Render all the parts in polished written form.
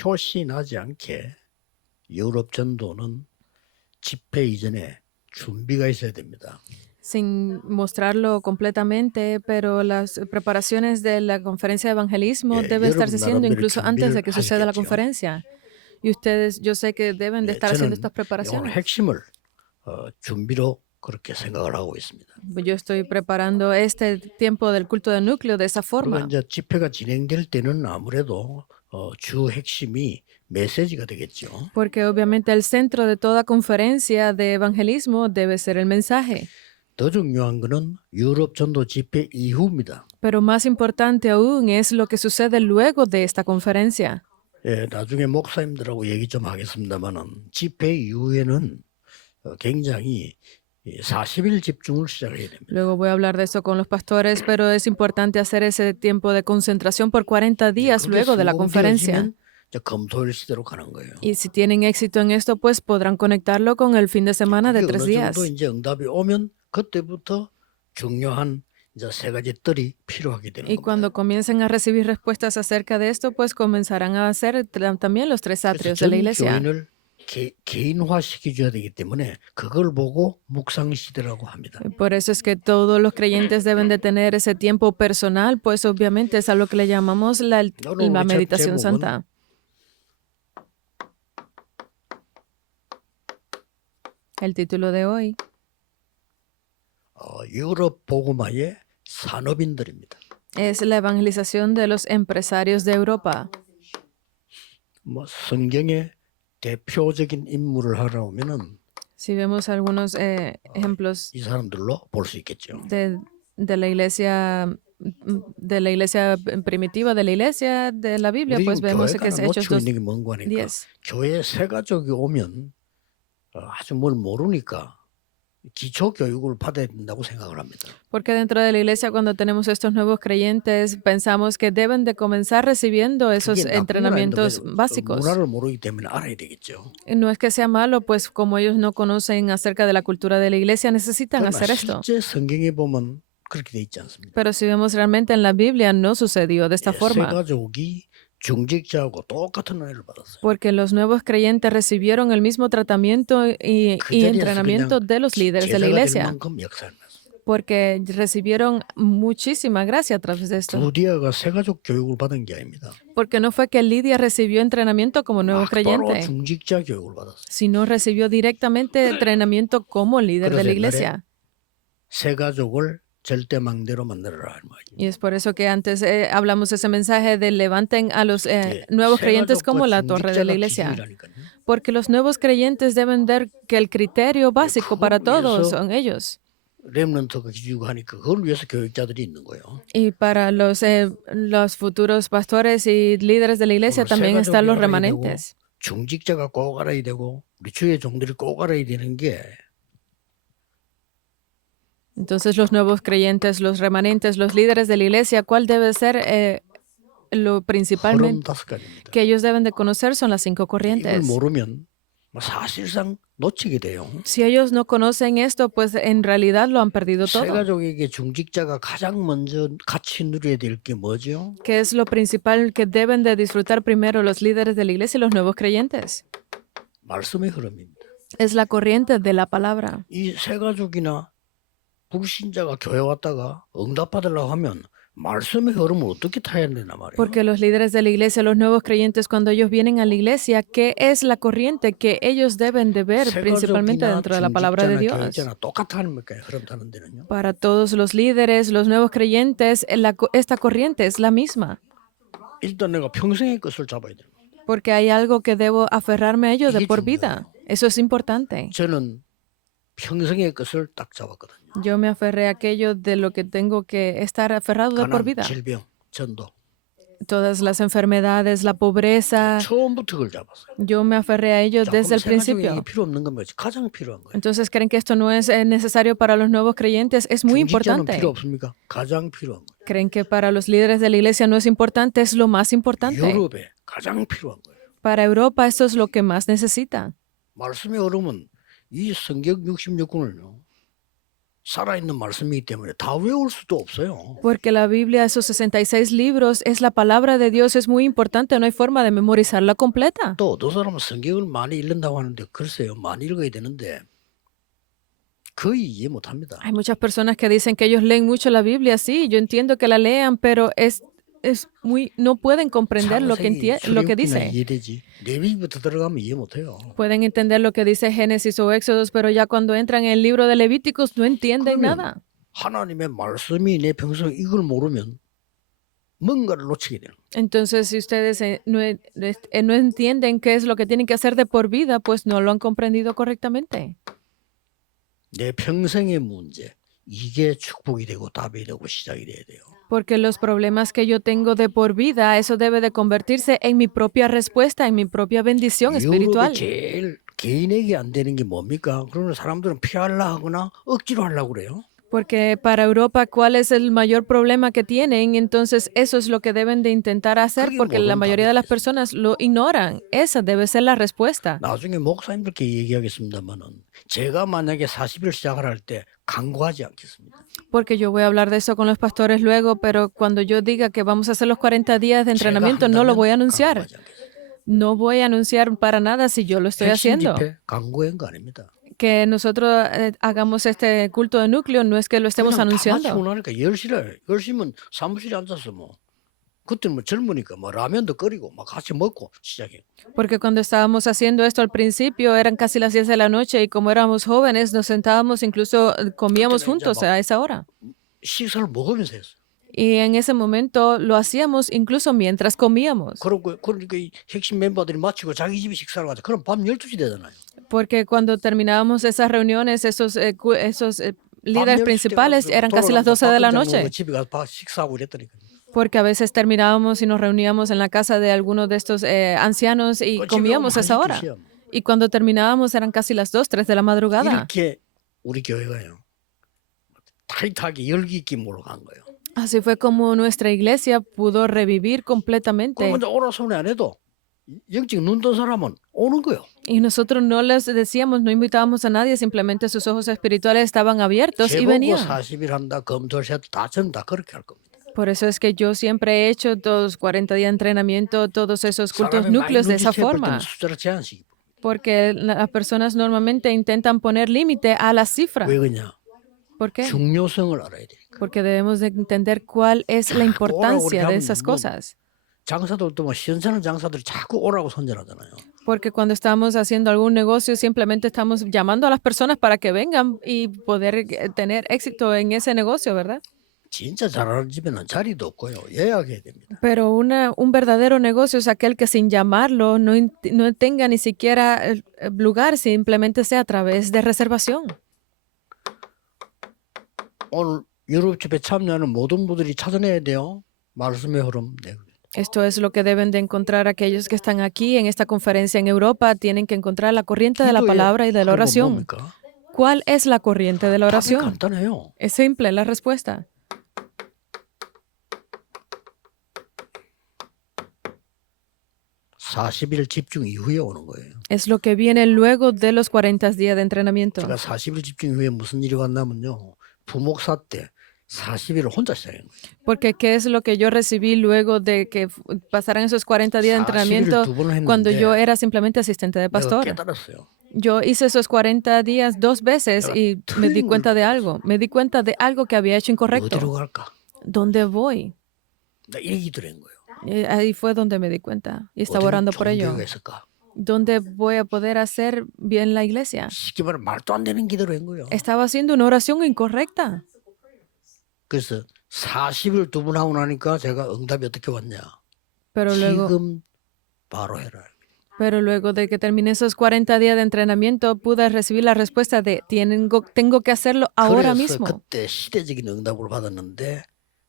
표시나지 않게 유럽 전도는 집회 이전에 준비가 있어야 됩니다. sin mostrarlo completamente, pero las preparaciones de la conferencia de evangelismo 예, deben 여러분 estarse haciendo 나름대로 incluso antes de 준비를 que suceda la 하시겠죠. conferencia. Y ustedes, yo sé que deben de 예, estar haciendo estas 저는 오늘 preparaciones. 핵심을 준비로 그렇게 생각을 하고 있습니다. Yo estoy preparando este tiempo del culto de núcleo de esa 그리고 forma, 이제 집회가 진행될 때는 아무래도 주 핵심이 메시지가 되겠죠. porque obviamente el centro de toda conferencia de evangelismo debe ser el mensaje. 더 중요한 거는 유럽 전도 집회 이후입니다. Pero más importante aún es lo que sucede luego de esta conferencia. 예, 나중에 목사님들하고 얘기 좀 하겠습니다만은 집회 이후에는 굉장히 40일 집중을 시작해야 됩니다. Luego voy a hablar de eso con los pastores, pero es importante hacer ese tiempo de concentración por 40 días 그게 luego de la conferencia. 성공되어지면 이제 금토일 시대로 가는 거예요. Y si tienen éxito en esto, pues podrán conectarlo con el fin de semana de 그게 3 어느 정도 días. 이제 응답이 오면 그때부터 중요한 이제 세 가지 뜰이 필요하게 되는 Y 겁니다. cuando comiencen a recibir respuestas acerca de esto, pues comenzarán a hacer también los 3 그래서 atrios de la 전 iglesia. 교인을 개인화 시켜줘야 되기 때문에 그걸 보고 묵상 시대라고 합니다. Por eso es que todos los creyentes deben de tener ese tiempo personal, pues obviamente es a lo que le llamamos la 오늘 우리 meditación 제목은 santa. El título de hoy 유럽 복음화의 산업인들입니다. es la evangelización de los empresarios de Europa. 뭐 성경의 대표적인 인물을 하라면은 Si vemos algunos ejemplos 이 사람들로 볼 수 있겠죠. de la iglesia primitiva, de la iglesia de la Biblia, 우리 pues 지금 vemos que 교회가 es Hechos 놓치고 있는 게 뭔가 하니까 2:10. 교회 새 가족이 오면 아주 뭘 모르니까 기초 교육을 받아야 된다고 생각을 합니다. Porque dentro de la iglesia, cuando tenemos estos nuevos creyentes, pensamos que deben de comenzar recibiendo esos 그게 나쁜 건 아닌데 entrenamientos básicos. 문화를 모르기 때문에 알아야 되겠죠. No es que sea malo, pues como ellos no conocen acerca de la cultura de la iglesia, necesitan 그러나 hacer esto. 실제 성경에 보면 그렇게 돼 있지 않습니다. Pero si vemos realmente en la Biblia, no sucedió de esta 새 forma. 가족이 중직자하고 똑같은 은혜를 받았어요. Porque los nuevos creyentes recibieron el mismo tratamiento y 그 자리에서 entrenamiento 그냥 de los líderes de la 제자가 될 iglesia. 만큼 역사를 했어요. Porque recibieron muchísima gracia a través de esto. 루디아가 새 가족 교육을 받은 게 아닙니다. Porque no fue que Lidia recibió entrenamiento como nuevo 바로 creyente, 중직자 교육을 받았어요. sino recibió directamente entrenamiento como líder de la iglesia. 새 가족을 절대 망대로 만들어라 할 말이에요. Y es por eso que antes hablamos ese mensaje de levanten a los 예, nuevos 새 creyentes como 가족과 la torre de la 중직자가 iglesia. 기준이라니까요. Porque los nuevos creyentes deben ver que el criterio básico para todos son ellos. 렘넌트가 기준이고 하니까 그걸 위해서 교육자들이 있는 거예요. Y para los futuros pastores y líderes de la iglesia 오늘 también 새 están los 가족이 알아야 되고 remanentes. 중직자가 꼭 알아야 되고 우리 주의 종들이 꼭 알아야 되는 게 Entonces los nuevos creyentes, los remanentes, los líderes de la iglesia, ¿cuál debe ser lo 흐름 principalmente 5가지입니다. que ellos deben de conocer? Son las 5 이걸 corrientes. 모르면 사실상 놓치게 돼요. Si ellos no conocen esto, pues en realidad lo han perdido 새 todo. 가족에게 중직자가 가장 먼저 같이 누려야 될 게 뭐죠? ¿Qué es lo principal que deben de disfrutar primero los líderes de la iglesia y los nuevos creyentes? 말씀의 흐름입니다. Es la corriente de la palabra. 이 새 가족이나 불신자가 교회 왔다가 응답받으려고 하면 말씀의 흐름을 어떻게 타야 되나 말이에요. Porque los líderes de la iglesia, los nuevos creyentes, cuando ellos vienen a la iglesia, ¿qué es la corriente que ellos deben de ver 새 principalmente 가족이나 dentro de la palabra de 중직자나 Dios? 교육자나 똑같다는 겁니까? 흐름 타는 데는요. Para todos los líderes, los nuevos creyentes, esta corriente es la misma. 일단 내가 평생의 것을 잡아야 돼요. Porque hay algo que debo aferrarme a ello de 이게 por 중요해요. vida. Eso es importante. 저는 평생의 것을 딱 잡았거든요. Yo me aferré a aquello de lo que tengo que estar aferrado de por 가난, vida. 질병, 전도. Todas las enfermedades, la pobreza, 처음부터 그걸 잡았어요. yo me aferré a ello 자, desde 그럼 el 새 가족이 principio. 이게 필요 없는 건 뭐지? 가장 필요한 거예요. Entonces, ¿creen que esto no es necesario para los nuevos creyentes? Es muy 중직자는 importante. 필요 없습니까? 가장 필요한 거예요. ¿Creen que para los líderes de la iglesia no es importante? Es lo más importante. 유럽에 가장 필요한 거예요. Para Europa esto es lo que más necesita. 말씀의 흐름은 이 성경 66권을요. 살아있는 말씀이기 때문에 다 외울 수도 없어요. Porque la Biblia, esos 66 libros, es la palabra de Dios, es muy importante, no hay forma de memorizarla completa. 또 어떤 사람은 성경을 많이 읽는다고 하는데 글쎄요, 많이 읽어야 되는데 거의 이해 못합니다. Hay muchas personas que dicen que ellos leen mucho la Biblia, sí, yo entiendo que la lean, pero no pueden comprender lo que, 창세기, lo que 출애굽기나 dice. 이해되지. 레위기부터 들어가면 이해 못해요. Pueden entender lo que dice Génesis o Éxodos, pero ya cuando entran en el libro de Levíticos no entienden 그러면 nada. 하나님의 말씀이 내 평생 이걸 모르면 뭔가를 놓치게 돼요. Entonces, si ustedes no entienden qué es lo que tienen que hacer de por vida, pues no lo han comprendido correctamente. 내 평생의 문제, 이게 축복이 되고 답이 되고 시작이 돼야 돼요. Porque los problemas que yo tengo de por vida, eso debe de convertirse en mi propia respuesta, en mi propia bendición 유럽에 espiritual. 제일 개인에게 안 되는 게 뭡니까? 그러면 사람들은 피하려 하거나 억지로 하려고 그래요. Porque para Europa, ¿cuál es el mayor problema que tienen? Entonces, eso es lo que deben de intentar hacer, 그게 porque la 모든 mayoría de las 답이겠어요. personas lo ignoran. Esa debe ser la respuesta. 나중에 목사님들께 얘기하겠습니다만은 제가 만약에 40일 시작을 할 때 강구하지 않겠습니다. Porque yo voy a hablar de eso con los pastores luego, pero cuando yo diga que vamos a hacer los 40 días de 제가 entrenamiento, no lo 한다면 voy a anunciar. 강구하지 않겠습니다. No voy a anunciar para nada si yo lo estoy 핵심 haciendo. 집회 강구한 거 아닙니다. Que nosotros hagamos este culto de núcleo no es que lo estemos 그냥 다 anunciando. 마치고 나니까 10시면 사무실에 앉아서 뭐 그때는 뭐 젊으니까 뭐 라면도 끓이고 막 같이 먹고 시작해요. Porque cuando estábamos haciendo esto al principio eran casi las 10 de la noche y como éramos jóvenes nos sentábamos, incluso comíamos 그때는 이제 juntos 막 a esa hora. 식사를 먹으면서 했어요. Y en ese momento lo hacíamos incluso mientras comíamos. 그러니까 이 핵심 멤버들이 마치고 자기 집에 식사를 가자. 그럼 밤 12시 되잖아요. Porque cuando terminábamos esas reuniones, esos líderes 밤 12시 principales 돼가지고 eran casi las 12 de la noche. 집에 가서 식사하고 그랬더니까. Porque a veces terminábamos y nos reuníamos en la casa de algunos de estos ancianos y 집에 comíamos 오면 a esa 1시, hora. 2시야. Y cuando terminábamos eran casi las 2, 3 de la madrugada. 이렇게 우리 교회가요. 타이트하게 열기 있게 몰아간 거예요. Así fue como nuestra iglesia pudo revivir completamente. 그러면 이제 오라 소리 안 해도 영적 눈 뜬 사람은 오는 거예요. Y nosotros no les decíamos, no invitábamos a nadie, simplemente sus ojos espirituales estaban abiertos y 제보고 venían. 40일 한다, 검토해도 다 저는 다 그렇게 할 겁니다. Por eso es que yo siempre he hecho todos 40 días de entrenamiento, todos esos cultos 사람이 많이 núcleos de esa 눈치채볼 때는 forma. 숫자를 제한시키. Porque las personas normalmente intentan poner límite a la cifra. 왜 그러냐? ¿Por qué? 중요성을 알아야 되니까. Porque debemos de entender cuál es la importancia de esas cosas. 장사들도 뭐 시원찮은 장사들이 자꾸 오라고 선전하잖아요. Porque cuando estamos haciendo algún negocio, simplemente estamos llamando a las personas para que vengan y poder tener éxito en ese negocio, ¿verdad? 진짜 잘하는 집에는 자리도 없고요. 예약해야 됩니다. Pero un verdadero negocio es aquel que sin llamarlo no tenga ni siquiera lugar, simplemente sea a través de reservación. 오늘 유럽 집회 참여하는 모든 분들이 찾아내야 돼요. 말씀의 흐름. 네. Esto es lo que deben de encontrar aquellos que están aquí en esta conferencia en Europa. Tienen que encontrar la corriente de la 기도의 palabra y de la 흐름은 oración. 뭡니까? ¿Cuál es la corriente de la 답이 oración? 간단해요. Es simple la respuesta. (40일) 집중 이후에 오는 거예요. Es lo que viene luego de los 40 días de entrenamiento. 제가 40일 집중 이후에 무슨 일이 왔냐면요. 부목사 때 40일을 혼자 시작한 거예요. Porque ¿qué es lo que yo recibí luego de que pasaran esos 40 días de 40일을 entrenamiento 두 번을 cuando yo 했는데 era simplemente asistente de 내가 pastor? 깨달았어요. Yo hice esos 40 días 2 veces y me di cuenta de algo. Me di cuenta de algo que había hecho 어디로 incorrecto. 갈까? ¿Dónde voy? 나 이래 기도한 거예요. Ahí fue donde me di cuenta y estaba 어디는 orando por 좋은 ello. 교회가 있을까? ¿Dónde voy a poder hacer bien la iglesia? 쉽게 말하면 말도 안 되는 기도를 한 거예요. Estaba haciendo una oración incorrecta. 그래서 40일 두 번 하고 나니까 제가 응답이 어떻게 왔냐. Pero luego, 지금 바로 해라. pero luego de que terminé esos 40 días de entrenamiento, pude recibir la respuesta de tengo que hacerlo ahora 그래서 mismo. 그때 시대적인 응답을 받았는데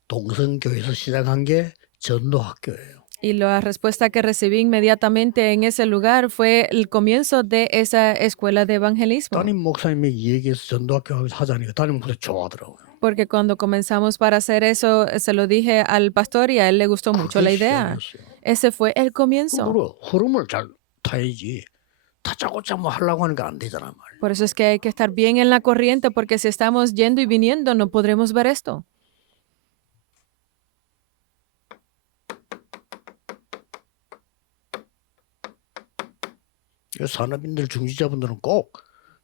동성교회에서 시작한 게 전도학교예요. Y la respuesta que recibí inmediatamente en ese lugar fue el comienzo de esa escuela de evangelismo. 담임 목사님이 이 얘기해서 전도학교 하자니까 담임 목사님 좋아하더라고요. Porque cuando comenzamos para hacer eso, se lo dije al pastor y a él le gustó mucho la 그게 idea. 시작이었어요. Ese fue el comienzo. 그러므로 흐름을 잘 타야지. 다짜고짜 뭐 하려고 하니까 안 되잖아 말이야. Por eso es que hay que estar bien en la corriente, porque si estamos yendo y viniendo, no podremos ver esto. 산업인들 중지자분들은 꼭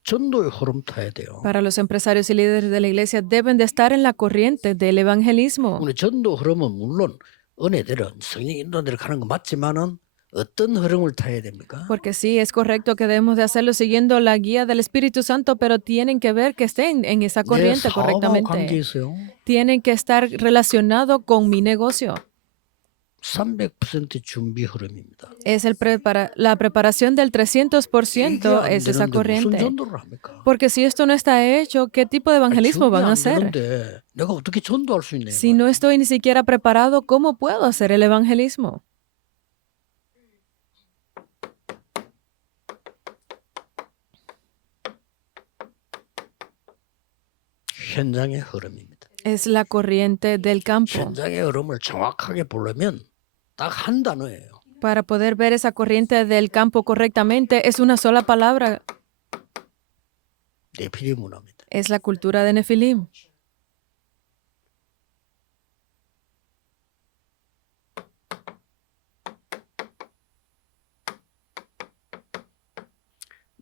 전도의 흐름 타야 돼요. Para los empresarios y líderes de la iglesia deben de estar en la corriente del evangelismo. 우리 전도 흐름은 물론 은혜대로 성령 인도대로 가는 거 맞지만은 어떤 흐름을 타야 됩니까? Porque sí, es correcto que debemos de hacerlo siguiendo la guía del Espíritu Santo, pero tienen que ver que estén en esa 내 corriente 사업하고 관계 correctamente. 있어요. Tienen que estar relacionado con mi negocio. 300% 준비 흐름입니다. Es la preparación del 300% 이게 안 es esa 되는데 무슨 corriente. 전도를 합니까? Porque si esto no está hecho, ¿qué tipo de evangelismo 준비 van a 안 hacer? 되는데 내가 어떻게 전도할 수 있냐? Si no estoy ni siquiera preparado, ¿cómo puedo hacer el evangelismo? 현장의 흐름입니다. Es la corriente del campo. 현장의 흐름을 정확하게 보려면 딱 한 단어예요. Para poder ver esa corriente del campo correctamente, es una sola palabra. 네피리 문화입니다. Es la cultura de Nefilim.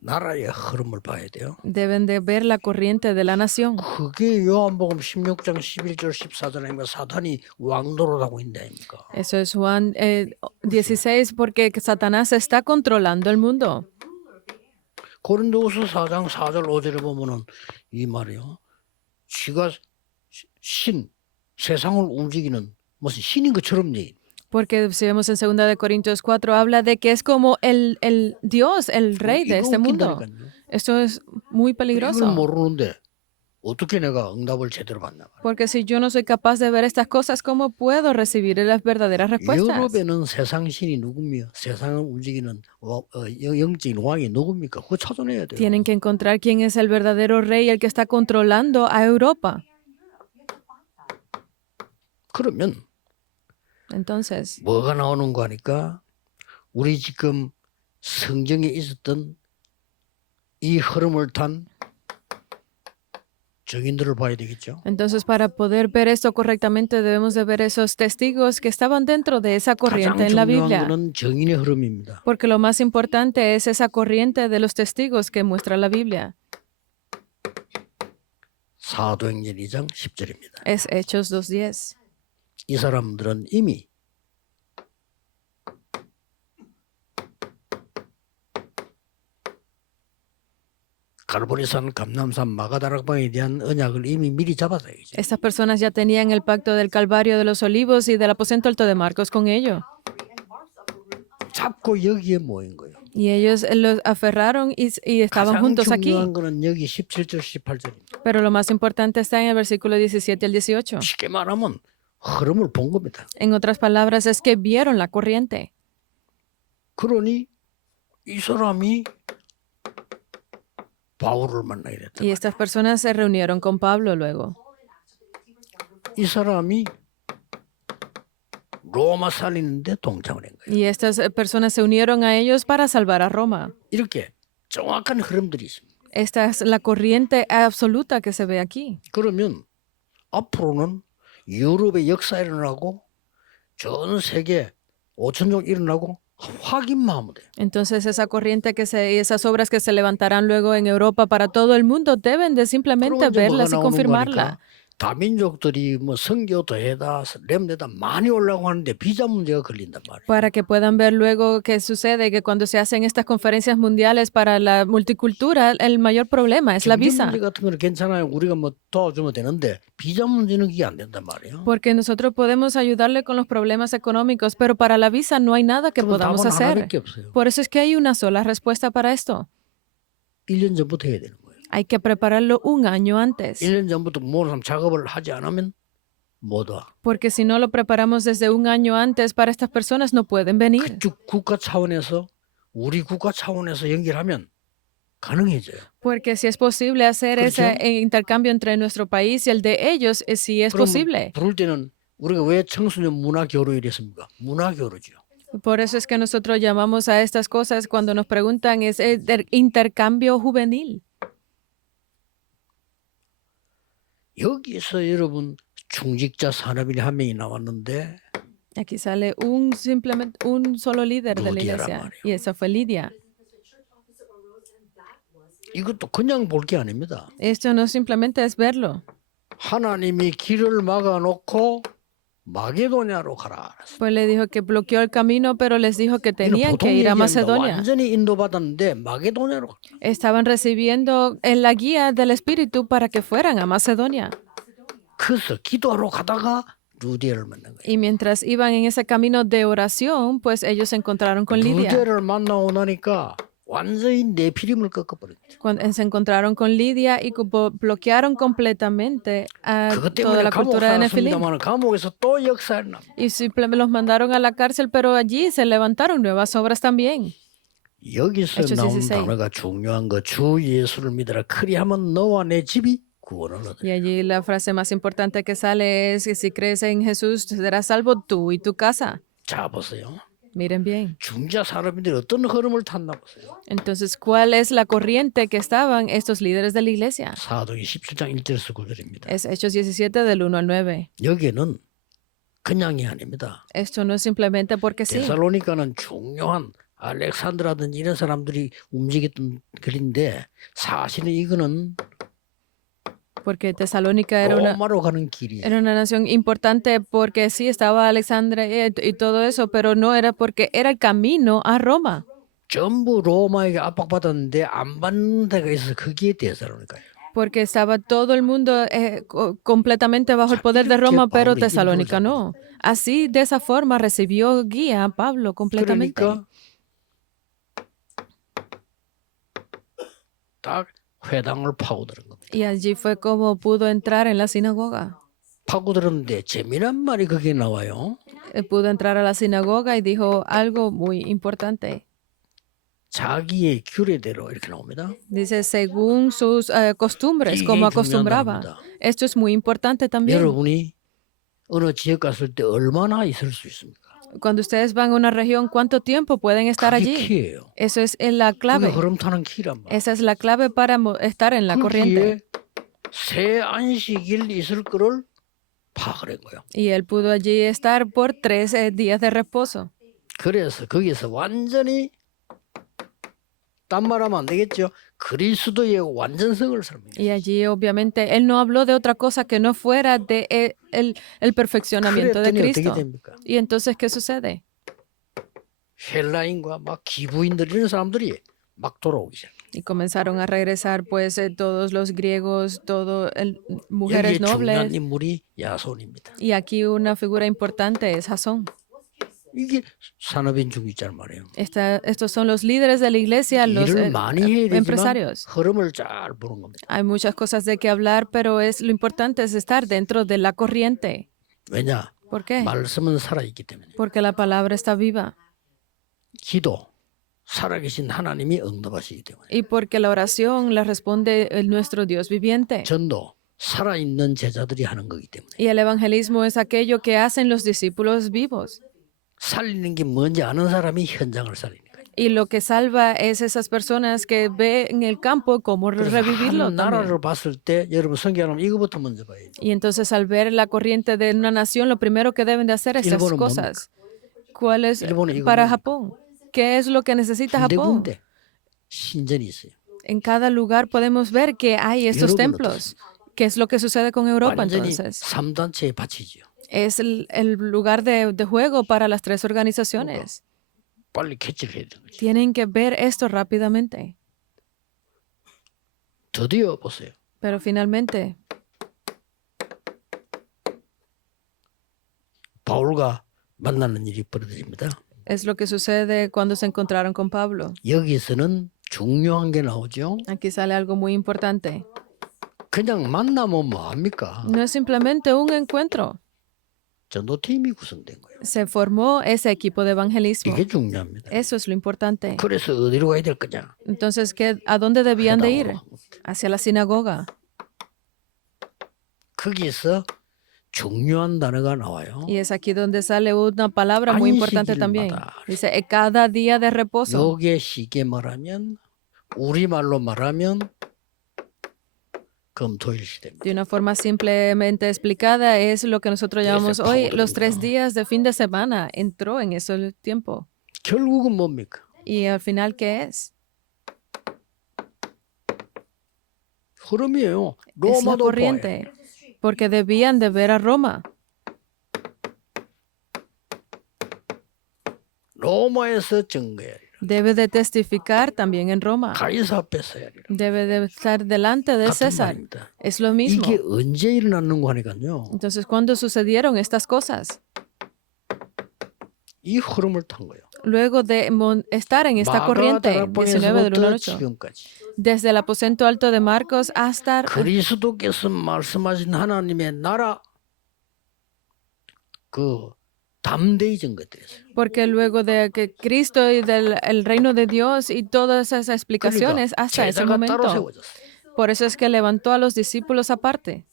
나라의 흐름을 봐야 돼요. Deben de ver la corriente de la nación. 그게 요한복음 16장 11절 14절에 사탄이 왕노릇하고 있는 아닙니까? Eso es Juan 16, porque Satanás está controlando el mundo. 고린도후서 4장 4절 5절에 보면은 이 말이요. 지가 세상을 움직이는 무슨 신인 것처럼 얘기. Porque si vemos en 2 de Corintios 4, habla de que es como el Dios, el rey de este mundo. Esto es muy 이걸 peligroso. 모르는데 어떻게 내가 응답을 제대로 받나 말이야. Porque si yo no soy capaz de ver estas cosas, ¿cómo puedo recibir las verdaderas respuestas? 유럽에는 세상 신이 누굽니까? 세상을 움직이는 영적인 왕이 누굽니까? 그거 찾아내야 돼요. Tienen que encontrar quién es el verdadero rey, el que está controlando a Europa. 그러면 Entonces, 뭐가 나오는 거 하니까 우리 지금 성경에 있었던 이 흐름을 탄 증인들을 봐야 되겠죠. para poder ver esto correctamente, debemos de ver esos testigos que estaban dentro de esa 가장 corriente en la 중요한 Biblia. 거는 증인의 흐름입니다. Porque lo más importante es esa corriente de los testigos que muestra la Biblia. 사도행전 2장 10절입니다. Es Hechos 2:10. 이 사람들은 이미 갈보리산, 감남산, 마가다락방에 대한 언약을 이미 미리 잡았어요. 이제. Estas personas ya tenían el pacto del Calvario de los Olivos y del aposento alto de Marcos con ello. 잡고 여기에 모인 거예요. Y ellos los aferraron y estaban 가장 juntos aquí. 중요한 거는 여기 17절, 18절입니다. Pero lo más importante está en el versículo 17 al 18. 쉽게 말하면 흐름을 본 겁니다. En otras palabras, es que vieron la corriente. 그러니 이 사람이 바울을 만나게 됐다. Y estas personas se reunieron con Pablo luego. 이 사람이 로마 살리는데 동참을 한 거예요. Y estas personas se unieron a ellos para salvar a Roma. 이렇게 정확한 흐름들이 있습니다. Esta es la corriente absoluta que se ve aquí. 그러면 앞으로는 유럽의 역사 일어나고 전 세계 5천종 일어나고 확인만 하면 돼요. Entonces esa corriente esas obras que se levantarán luego en Europa para todo el mundo deben de simplemente 그러면 이제 뭐가 verlas y 나오는 confirmarla. 거니까 다민족들이 뭐 선교 더해다 렘데다 많이 올라고 하는데 비자 문제가 걸린단 말이에요. Para que puedan ver luego qué sucede, que cuando se hacen estas conferencias mundiales para la multicultura, el mayor problema es la 경제 visa. 문제 같은 거는 괜찮아요. 우리가 뭐 도와주면 되는데 비자 문제는 그게 안 된단 말이에요. Porque nosotros podemos ayudarle con los problemas económicos, pero para la visa no hay nada que 그건 podamos 답은 hacer. 하나밖에 없어요. Por eso es que hay una sola respuesta para esto. 1년 전부터 해야 되는 거예요. Hay que prepararlo un año antes. 1년 전부터 모든 사람 작업을 하지 않으면 못 와. Porque si no lo preparamos desde un año antes, para estas personas no pueden venir. 그쪽 국가 차원에서 우리 국가 차원에서 연결하면 가능해져요. Porque si es posible hacer 그렇죠? ese intercambio entre nuestro país y el de ellos, si es 그럼 posible. 부를 때는 우리가 왜 청소년 문화 교류를 했습니까? 문화 교류죠. Por eso es que nosotros llamamos a estas cosas cuando nos preguntan es el intercambio juvenil. 여기서 여러분 중직자 산업인이 한 명이 나왔는데 Aquí sale simplemente un solo líder de la Lidia란 iglesia 말이에요. y esa fue Lidia. 이것도 그냥 볼 게 아닙니다. Esto no simplemente es verlo. 하나님이 길을 막아놓고 마게도냐로 가라. Pues le dijo que bloqueó el camino, pero les dijo que 이건 tenían 보통 que ir a 얘기합니다. Macedonia. 완전히 인도받았는데 마게도냐로 가라. Estaban recibiendo en la guía del Espíritu para que fueran a Macedonia. 그래서 기도하러 가다가 루디아를 만난 거예요. Y mientras iban en ese camino de oración, pues ellos se encontraron con Lidia. 루디아를 만나고 나니까 완전히 네피림을 꺾어버렸죠. Cuando se encontraron con Lidia y bloquearon completamente a 그것 toda 때문에 la 감옥 cultura de Nefilim. 살았습니다만 감옥에서 또 역사를 납니다. Y simplemente los mandaron a la cárcel, pero allí se levantaron nuevas obras también. 여기서 Hechos 나온 16. 단어가 중요한 거 주 예수를 믿으라 그리하면 너와 내 집이 구원을 얻으리라. Y allí la frase más importante que sale es que si crees en Jesús, serás salvo tú y tu casa. 자 보세요. Miren bien. 중자 산업인들이 어떤 흐름을 탔나 보세요. Entonces, ¿cuál es la corriente que estaban estos líderes de la iglesia? 사도기 17장 1절에서 9절입니다. Es Hechos 17 del 1 al 9. 여기는 그냥이 아닙니다. Esto no es simplemente porque sí. 데살로니가는 중요한 알렉산드라든지 이런 사람들이 움직였던 길인데 사실은 이거는 Porque Tesalónica era una, 로마로 가는 길이에요. era una nación importante porque sí estaba Alexandria y todo eso, pero no era porque era el camino a Roma. 전부 로마에게 압박받았는데 안 받는 데가 있어서 그게 데살로니가예요. Porque estaba todo el mundo completamente bajo el poder de Roma, pero Pablo Tesalónica no. Así, de esa forma, recibió guía a Pablo completamente. 그러니까 딱 회당을 파고드는 겁니다. Y allí fue como pudo entrar en la sinagoga. 파고들었는데 재미난 말이 거기에 나와요. Pudo entrar a la sinagoga y dijo algo muy importante. 자기의 규례대로 이렇게 나옵니다. Dice, según sus costumbres, 이게 como 중요한 acostumbraba. 겁니다. Esto es muy importante también. 여러분이 어느 지역 갔을 때 얼마나 있을 수 있습니까? Cuando ustedes van a una región, ¿cuánto tiempo pueden estar 그게 allí? 키예요. Eso es la 그게 clave. 흐름 타는 키란 말이에요. Esa es la clave para estar en la corriente. 거기에 새 안식일 있을 거를 파악을 한 거예요. Y él pudo allí estar por 3 días de reposo. 그래서 거기서 완전히 딴 말하면 안 되겠죠. 그리스도의 완전성을 설명해요. Y allí, obviamente, él no habló de otra cosa que no fuera de el perfeccionamiento de 그랬더니 어떻게 Cristo. 됩니까? Y entonces, ¿qué sucede? 헬라인과 막 기부인들 이런 사람들이 막 돌아오기 시작해요. Y comenzaron a regresar, pues, todos los griegos, mujeres 여기에 중요한 nobles. 인물이 야손입니다. Y aquí una figura importante es Jasón. 이게 산업인 중직자란 말이에요. Estos son los líderes de la iglesia, los 일을 많이 해야 되지만 empresarios. 흐름을 잘 보는 겁니다. Hay muchas cosas de qué hablar, pero lo importante es estar dentro de la corriente. 왜냐? ¿Por qué? 말씀은 살아있기 때문에. Porque la palabra está viva. 기도, 살아계신 하나님이 응답하시기 때문에. Y porque la oración la responde nuestro Dios viviente. 전도, 살아있는 제자들이 하는 거기 때문에. Y el evangelismo es aquello que hacen los discípulos vivos. 살리는 게 뭔지 아는 사람이 현장을 살리니까. Y lo que salva es esas personas que ven en el campo cómo revivirlo 한 también. 나라를 봤을 때 여러분 성경하면 이거부터 먼저 봐야죠. Y entonces al ver la corriente de una nación, lo primero que deben de hacer es estas 일본은 cosas. ¿Cuál es 일본은 이거 para 뭡니까? Japón? ¿Qué es lo que necesita Japón? 군데군데 신전이 있어요. En cada lugar podemos ver que hay estos 유럽은 templos. ¿Qué es lo que sucede con Europa 완전히 entonces? 3단체에 바치죠. Es el lugar de juego para las 3 organizaciones. 빨리 캐치를 해야 되는 거죠. Tienen que ver esto rápidamente. 드디어 보세요. Pero finalmente, 바울과 만나는 일이 벌어집니다. es lo que sucede cuando se encontraron con Pablo. 여기서는 중요한 게 나오죠. Aquí sale algo muy importante. 그냥 만나면 뭐합니까? No es simplemente un encuentro. 전도팀이 구성된 거예요. Se formó ese equipo de evangelismo. 이게 중요합니다. Eso es lo importante. 그래서 어디로 가야 될 거냐? Entonces, ¿a dónde debían de ir? 회당으로. Hacia la sinagoga. 거기서 중요한 단어가 나와요. Y es aquí donde sale una palabra muy importante también. 안식일마다. Dice, cada día de reposo. 요게 쉽게 말하면 우리말로 말하면 금토일 시대입니다. De una forma simplemente explicada, es lo que nosotros llamamos hoy los 3 días de fin de semana. Entró en ese tiempo. 결국은 뭡니까? Y al final, ¿qué es? 흐름이에요. Es la 로마도 보아요. corriente. Porque debían de ver a Roma. 로마에서 증거해야 하리라. Debe de testificar también en Roma. 가이사 앞에서 해야 하리라. Debe de estar delante de 같은 César. 말입니다. Es lo mismo. 이게 언제 일어났는 거 하니까요. Entonces, ¿cuándo sucedieron estas cosas? 이 흐름을 탄 거예요. Luego de estar en esta corriente, 19 del 1 al 8, 지금까지. desde el aposento alto de Marcos hasta 그리스도께서 말씀하신 하나님의 나라 그 담대히 증거드렸어요. porque luego de que Cristo y del el reino de Dios y todas esas explicaciones hasta ese 제자가 따로 momento. 세워졌어요. Por eso es que levantó a los discípulos aparte,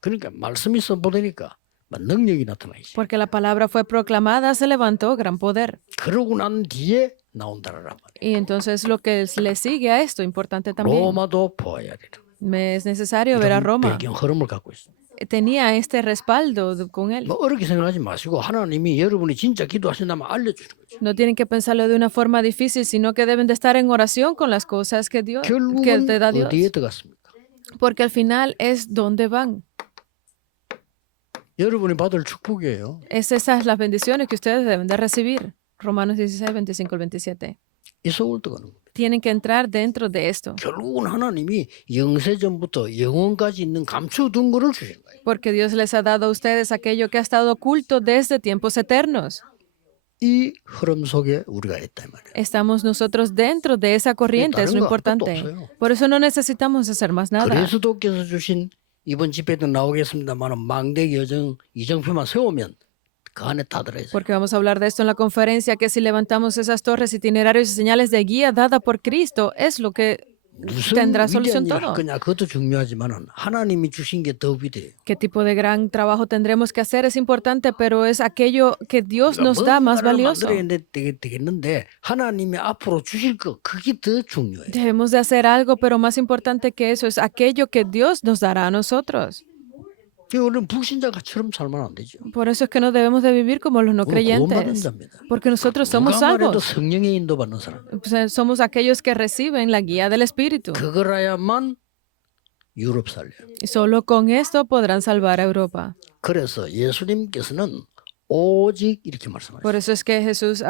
그러니까 말씀이 선포되니까 능력이 나타나야지. porque la palabra fue proclamada, se levantó gran poder. 그러고 난 뒤에 나온다란 말이에요. Y entonces lo que le sigue a esto, importante también, 로마도 보아야 되라. me es necesario ver a 이런 Roma. 배경 흐름을 갖고 있습니다. Tenía este respaldo con él. 뭐 어렵게 생각하지 마시고 하나님이 여러분이 진짜 기도하신다면 알려주는 거죠. No tienen que pensarlo de una forma difícil, sino que deben de estar en oración con las cosas que Dios, que 결국은 te da Dios. 어디에 들어갔습니까? Porque al final es donde van. 여러분이 받을 축복이에요. Es esas las bendiciones que ustedes deben de recibir. Romanos 16, 25 al 27. 이 속을 들어가는 겁니다. Tienen que entrar dentro de esto. 결국은 하나님이 영세전부터 영원까지 있는 감추둔 거를 주신 거예요. Porque Dios les ha dado a ustedes aquello que ha estado oculto desde tiempos eternos. 이 흐름 속에 우리가 있다 이 말이에요. Estamos nosotros dentro de esa corriente, es lo 다른 거 아무것도 importante. 없어요. Por eso no necesitamos hacer más nada. 그리스도께서 주신 이번 집회도 나오겠습니다만 망대기 이정표만 세우면 그 안에 다 들어있어요. Porque vamos a hablar de esto en la conferencia, que si levantamos esas torres, itinerarios y señales de guía dada por Cristo, es lo que 무슨 tendrá 위대한 solución 일을 할 todo. 거냐 그것도 중요하지만 하나님이 주신 게 더 위대해요. ¿Qué tipo de gran trabajo tendremos que hacer? Es importante, pero es aquello que Dios nos da más valioso. 만들어야 되겠는데 하나님이 앞으로 주실 거 그게 더 중요해요. Debemos de hacer algo, pero más importante que eso es aquello que Dios nos dará a nosotros. 우리는 불신자처럼 살면 안 되죠. Por eso es que no debemos de vivir como los no 우리는 구원받은 creyentes, 자입니다. porque nosotros somos 누가 말해도 salvos. 성령의 인도받는 사람. Pues, somos aquellos que reciben la guía del Espíritu. 그거라야만 유럽 살려요. Y solo con esto podrán salvar a Europa. 그래서 예수님께서는 오직 이렇게 말씀하셨어요. Por eso es que Jesús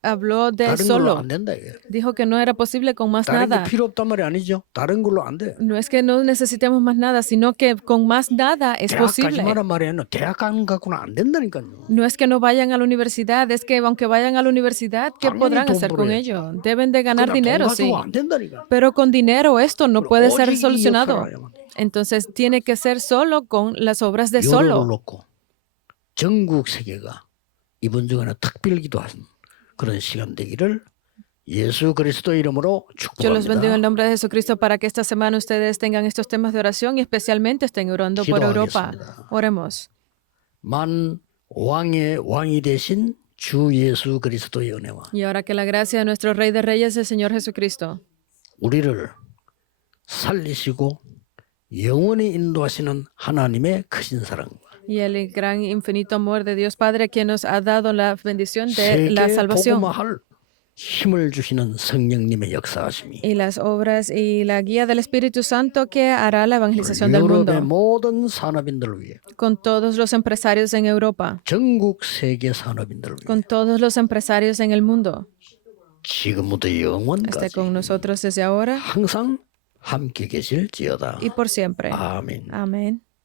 habló de 다른 걸로 solo. 안 된다 이게. Dijo que no era posible con más 다른 게 nada. 필요 없단 말이 아니죠. 다른 걸로 안 돼. No es que no necesitemos más nada, sino que con más nada es 대학까지 posible. 말한 말이 아니라 대학 안 갖고는 안 된다니까요. No es que no vayan a la universidad, es que aunque vayan a la universidad, ¿qué 당연히 podrán 돈 hacer con 벌어야지. ello? Deben de ganar 그러나 dinero, 돈 sí. 가지고 안 된다니까. Pero con dinero esto no puede ser 오직 이 solucionado. 역사를 하야만 돼. Entonces tiene que ser solo con las obras de 요로를 solo. 놓고 전국 세계가 이번 주간에 특별 기도하는 그런 시간 되기를 예수 그리스도 이름으로 Yo los bendigo en el 축복합니다. nombre de Jesucristo para que esta semana ustedes tengan estos temas de oración y especialmente estén orando por Europa. 기도하겠습니다. Oremos. 만 왕의 왕이 되신 주 예수 그리스도의 은혜와 Y ahora que la gracia de nuestro Rey de Reyes, el Señor Jesucristo, 우리를 살리시고 영원히 인도하시는 하나님의 크신 사랑과 y el gran infinito amor de Dios Padre, quien nos ha dado la bendición de la 세계 salvación 복음화할 힘을 주시는 성령님의 역사하심이 y las obras y la guía del Espíritu Santo que hará la evangelización del 유럽의 mundo 모든 산업인들을 위해 con todos los empresarios en Europa, 전국 세계 산업인들을 위해 con todos los empresarios en el mundo. 지금부터 Esté 영원까지 con nosotros desde ahora 항상 함께 계실지어다. y por siempre. 아멘. Amén.